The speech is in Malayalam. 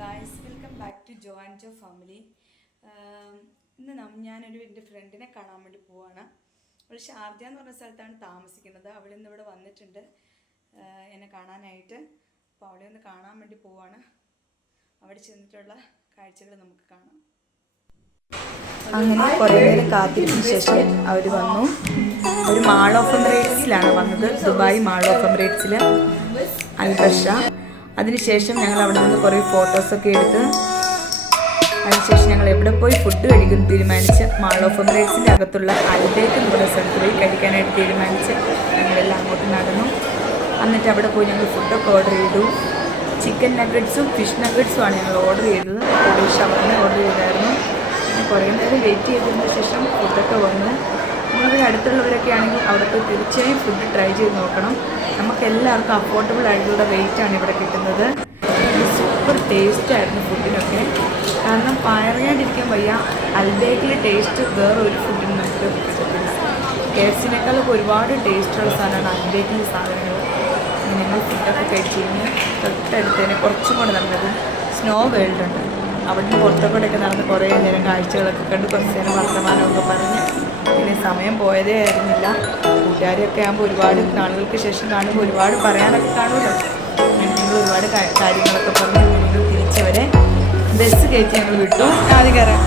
Guys, welcome back to Jo and Jo family. ഇന്ന് ഞാനൊരു എൻ്റെ ഫ്രണ്ടിനെ കാണാൻ വേണ്ടി പോവാണ്. അവൾ ഷാർജ എന്ന് പറഞ്ഞ സ്ഥലത്താണ് താമസിക്കുന്നത്. അവളിന്ന് ഇവിടെ വന്നിട്ടുണ്ട് എന്നെ കാണാനായിട്ട്. അപ്പോൾ അവളെ ഒന്ന് കാണാൻ വേണ്ടി പോവാണ്. അവിടെ ചെന്നിട്ടുള്ള കാഴ്ചകൾ നമുക്ക് കാണാം. അങ്ങനെ കുറേ നേരം കാത്തിരിക്കുന്ന ശേഷം അവർ വന്നു. ഒരു മാൾ ഓഫ് എമിറേറ്റ്സിലാണ് വന്നത്, ദുബായ് മാൾ ഓഫ് എമിറേറ്റ്സിൽ അൽബഷ. അതിനുശേഷം ഞങ്ങൾ അവിടെ നിന്ന് കുറേ ഫോട്ടോസൊക്കെ എടുത്ത് അതിനുശേഷം ഞങ്ങൾ എവിടെ പോയി ഫുഡ് കഴിക്കുമെന്ന് തീരുമാനിച്ച് മാൾ ഓഫ് എമിറേറ്റ്സിൻ്റെ അകത്തുള്ള അൽബേക്ക് എന്ന് പറയുന്ന സ്ഥലത്ത് പോയി കഴിക്കാനായിട്ട് തീരുമാനിച്ച് ഞങ്ങളെല്ലാം അങ്ങോട്ട് നടന്നു. എന്നിട്ട് അവിടെ പോയി ഞങ്ങൾ ഫുഡൊക്കെ ഓർഡർ ചെയ്തു. ചിക്കൻ നഗറ്റ്സും ഫിഷ് നഗറ്റ്സുമാണ് ഞങ്ങൾ ഓർഡർ ചെയ്തത്. ഒരു ഷവർമ ഓർഡർ ചെയ്തായിരുന്നു. കുറേ നേരം വെയിറ്റ് ചെയ്തതിന് ശേഷം ഫുഡൊക്കെ വന്നു. നമ്മളിവിടെ അടുത്തുള്ളവരൊക്കെ ആണെങ്കിൽ അവിടെ പോയി തീർച്ചയായും ഫുഡ് ട്രൈ ചെയ്ത് നോക്കണം. നമുക്ക് എല്ലാവർക്കും അഫോർഡബിൾ ആയിട്ടുള്ള റേറ്റാണ് ഇവിടെ കിട്ടുന്നത്. സൂപ്പർ ടേസ്റ്റായിരുന്നു ഫുഡിനൊക്കെ. കാരണം പറയാണ്ടിരിക്കാൻ വയ്യ, അൽബേക്കിലെ ടേസ്റ്റ് വേറെ ഒരു ഫുഡിനും നമുക്ക് കിട്ടത്തില്ല. KFCനേക്കാളൊക്കെ ഒരുപാട് ടേസ്റ്റുള്ള സാധനമാണ് അൽബേക്കിലെ സാധനങ്ങൾ. ഞങ്ങൾ ഫുഡൊക്കെ കഴിച്ച് കഴിഞ്ഞ് തൊട്ടടുത്ത് തന്നെ കുറച്ചും കൂടെ നടന്നത് സ്നോ വേൾഡ് ഉണ്ട്. അവിടുന്ന് പുറത്തൊക്കെ നടന്ന് കുറേ നേരം കാഴ്ചകളൊക്കെ കണ്ട് കുറച്ച് നേരം വർത്തമാനമൊക്കെ പറഞ്ഞ് പിന്നെ സമയം പോയതേ ആയിരുന്നില്ല. കൂട്ടുകാരെയൊക്കെ ആകുമ്പോൾ ഒരുപാട് നാളുകൾക്ക് ശേഷം കാണുമ്പോൾ ഒരുപാട് പറയാനൊക്കെ കാണുമല്ലോ. ഞങ്ങൾ ഒരുപാട് കാര്യങ്ങളൊക്കെ പറഞ്ഞ് ഞങ്ങൾ തിരിച്ചവരെ ബസ് കയറ്റി ഞങ്ങൾ വിട്ടു. ആദ്യം കയറാം.